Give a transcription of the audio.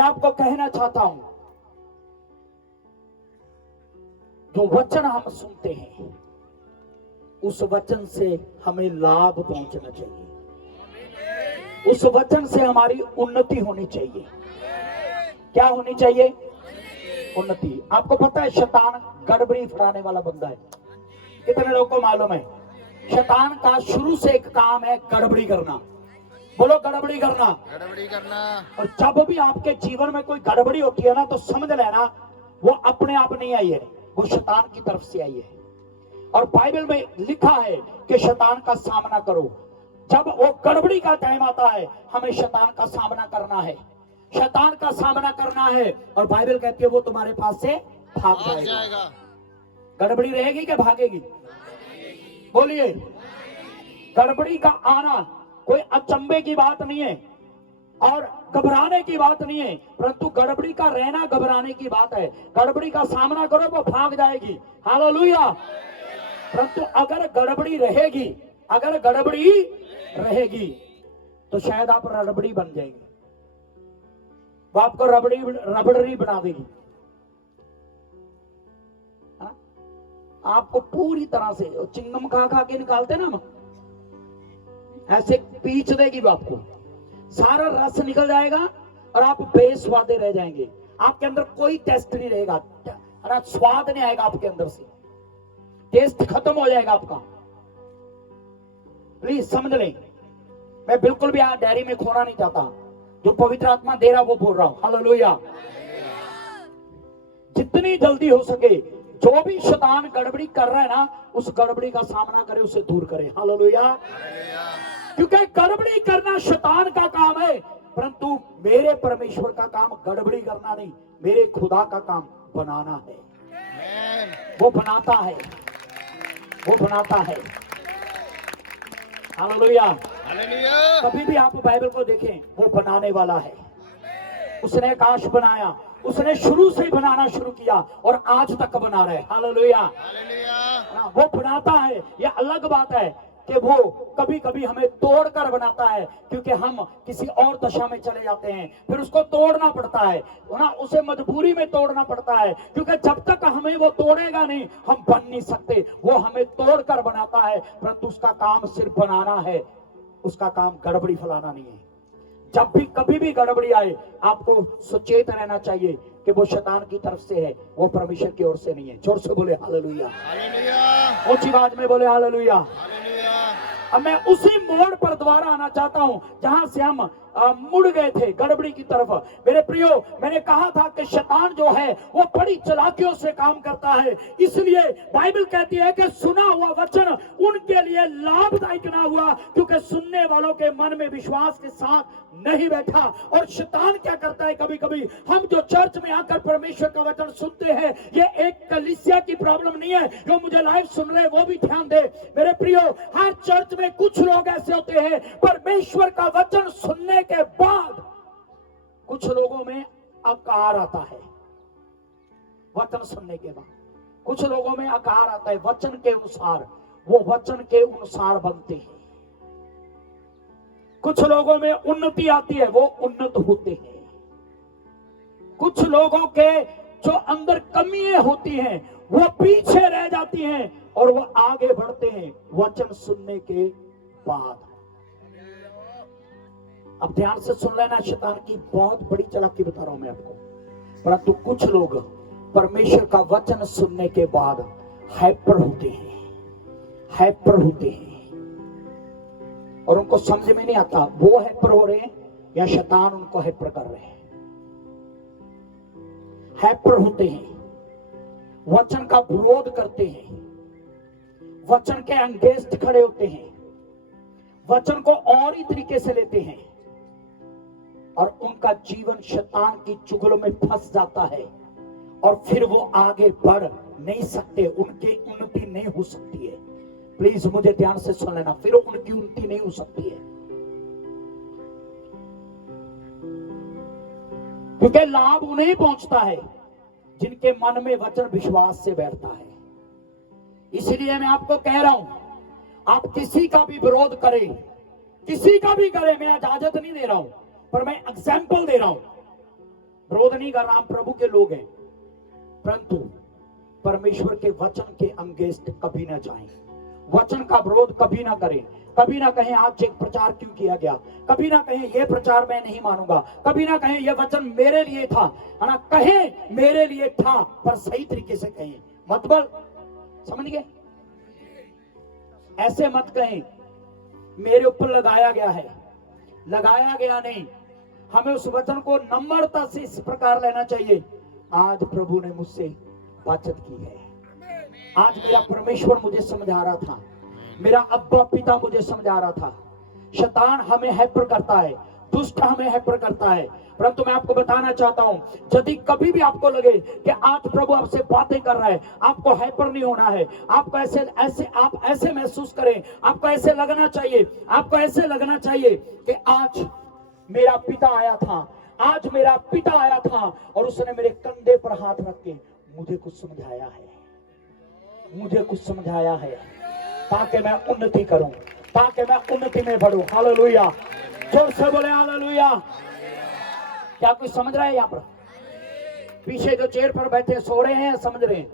मैं आपको कहना चाहता हूं, जो वचन हम सुनते हैं उस वचन से हमें लाभ पहुंचना चाहिए, उस वचन से हमारी उन्नति होनी चाहिए। क्या होनी चाहिए? उन्नति। आपको पता है शैतान गड़बड़ी फैलाने वाला बंदा है। कितने लोगों को मालूम है? शैतान का शुरू से एक काम है गड़बड़ी करना। बोलो गड़बड़ी करना। गड़बड़ी करना। और जब भी आपके जीवन में कोई गड़बड़ी होती है ना, तो समझ लेना वो अपने आप नहीं आई है, वो शैतान की तरफ से आई है। और बाइबल में लिखा है कि शैतान का सामना करो। जब वो गड़बड़ी का टाइम आता है, हमें शैतान का सामना करना है, शैतान का सामना करना है। और बाइबल कहती है वो तुम्हारे पास से भाग जाएगा। गड़बड़ी रहेगी कि भागेगी? बोलिए। गड़बड़ी का आना कोई अचंभे की बात नहीं है और घबराने की बात नहीं है, परंतु गड़बड़ी का रहना घबराने की बात है। गड़बड़ी का सामना करो वो भाग जाएगी। हालेलुया। परंतु अगर गड़बड़ी रहेगी, अगर गड़बड़ी रहेगी तो शायद आप रबड़ी बन जाएंगे, वो आपको रबड़री बना देगी। आपको पूरी तरह से चिंगम खा खा के निकालते ना हम, ऐसे पीच देगी वो आपको, सारा रस निकल जाएगा और आप बेस्वादे रह जाएंगे। आपके अंदर कोई टेस्ट नहीं रहेगा, स्वाद नहीं आएगा आपके अंदर से, टेस्ट खत्म हो जाएगा आपका। प्लीज समझ लें, मैं बिल्कुल भी यहाँ डेयरी में खोना नहीं चाहता, जो पवित्र आत्मा दे रहा वो बोल रहा हूं। हालेलुया। जितनी जल्दी हो सके जो भी शैतान गड़बड़ी कर रहा है ना, उस गड़बड़ी का सामना करे, उसे दूर करे। हालेलुया। क्योंकि गड़बड़ी करना शैतान का काम है, परंतु मेरे परमेश्वर का काम गड़बड़ी करना नहीं, मेरे खुदा का काम बनाना है। वो बनाता है, वो बनाता है। हालेलुया। कभी भी आप बाइबल को देखें, वो बनाने वाला है। उसने आकाश बनाया, उसने शुरू से ही बनाना शुरू किया और आज तक बना रहे। हालेलुया। वो बनाता है, ये अलग बात है कि वो कभी कभी हमें तोड़कर बनाता है, क्योंकि हम किसी और दशा में चले जाते हैं, फिर उसको तोड़ना पड़ता है ना, उसे मजबूरी में तोड़ना पड़ता है, क्योंकि जब तक हमें वो तोड़ेगा नहीं हम बन नहीं सकते। वो हमें तोड़कर बनाता है, परंतु उसका काम सिर्फ बनाना है, उसका काम गड़बड़ी फैलाना नहीं है। जब भी कभी भी गड़बड़ी आए, आपको सचेत रहना चाहिए कि वो शैतान की तरफ से है, वो परमेश्वर की ओर से नहीं है। जोर से बोले हालेलुया। ऊंची आवाज में बोले हालेलुया। अब मैं उसी मोड़ पर दोबारा आना चाहता हूं जहां से हम मुड़ गए थे गड़बड़ी की तरफ। मेरे प्रियो, मैंने कहा था कि शैतान जो है वो बड़ी चालाकियों से काम करता है, इसलिए बाइबल कहती है कि सुना हुआ वचन उनके लिए लाभदायक ना हुआ, क्योंकि सुनने वालों के मन में विश्वास के साथ नहीं बैठा। और शैतान क्या करता है, कभी कभी हम जो चर्च में आकर परमेश्वर का वचन सुनते हैं, ये एक कलीसिया की प्रॉब्लम नहीं है, जो मुझे लाइव सुन रहे वो भी ध्यान दे। मेरे प्रियो, हर चर्च में कुछ लोग ऐसे होते हैं, परमेश्वर का वचन सुनने के बाद कुछ लोगों में आकार आता है। वचन सुनने के बाद कुछ लोगों में आकार आता है, वचन के अनुसार, वो वचन के अनुसार बनते हैं। कुछ लोगों में उन्नति आती है, वो उन्नत होते हैं। कुछ लोगों के जो अंदर कमियां होती हैं वो पीछे रह जाती हैं और वो आगे बढ़ते हैं वचन सुनने के बाद। अब ध्यान से सुन लेना, शैतान की बहुत बड़ी चालाकी बता रहा हूं मैं आपको। परंतु कुछ लोग परमेश्वर का वचन सुनने के बाद हाइपर होते हैं, हाइपर होते हैं, और उनको समझ में नहीं आता वो हाइपर हो रहे हैं या शैतान उनको हाइपर कर रहे हैं। हाइपर होते हैं, वचन का विरोध करते हैं, वचन के अगेंस्ट खड़े होते हैं, वचन को और ही तरीके से लेते हैं, और उनका जीवन शैतान की चुगलों में फंस जाता है और फिर वो आगे बढ़ नहीं सकते, उनकी उन्नति नहीं हो सकती है। प्लीज मुझे ध्यान से सुन लेना, फिर उनकी उन्नति नहीं हो सकती है, क्योंकि लाभ उन्हें पहुंचता है जिनके मन में वचन विश्वास से बैठता है। इसलिए मैं आपको कह रहा हूं, आप किसी का भी विरोध करें, किसी का भी करें, मैं इजाजत नहीं दे रहा हूं, पर मैं एग्जाम्पल दे रहा हूं। विरोध नहीं कर रहा, हम प्रभु के लोग हैं, परंतु परमेश्वर के वचन के अगेंस्ट कभी ना जाएं, वचन का विरोध कभी ना करें। कभी ना कहें आज एक प्रचार क्यों किया गया, कभी ना कहें ये प्रचार मैं नहीं मानूंगा, कभी ना कहें ये वचन मेरे लिए था, है ना, कहें मेरे लिए था पर सही तरीके से कहें, मतलब समझ गए, ऐसे मत कहें मेरे ऊपर लगाया गया है, लगाया गया नहीं। हमें उस वचन को नम्रता से इस प्रकार लेना चाहिए, आज प्रभु ने मुझसे बातचीत की है, आज मेरा परमेश्वर मुझे समझा रहा था, मेरा अब्बा पिता मुझे समझा रहा था। शैतान हमें हैपर करता है, दुष्ट हमें हैपर करता है, परंतु मैं आपको बताना चाहता हूं, यदि कभी भी आपको लगे कि आज प्रभु आपसे बातें कर रहा है, आपको हैपर नहीं होना है, आपको आप ऐसे महसूस करें, आपको ऐसे लगना चाहिए, आपको ऐसे लगना चाहिए कि आज मेरा पिता आया था, आज मेरा पिता आया था और उसने मेरे कंधे पर हाथ रख के मुझे कुछ समझाया है, मुझे कुछ समझाया है, ताकि मैं उन्नति करूं, ताकि मैं उन्नति में बढ़ूं। हालेलुया, जोर से बोले हालेलुया। क्या कोई समझ रहा है? यहाँ पर पीछे जो चेयर पर बैठे सो रहे हैं, समझ रहे हैं?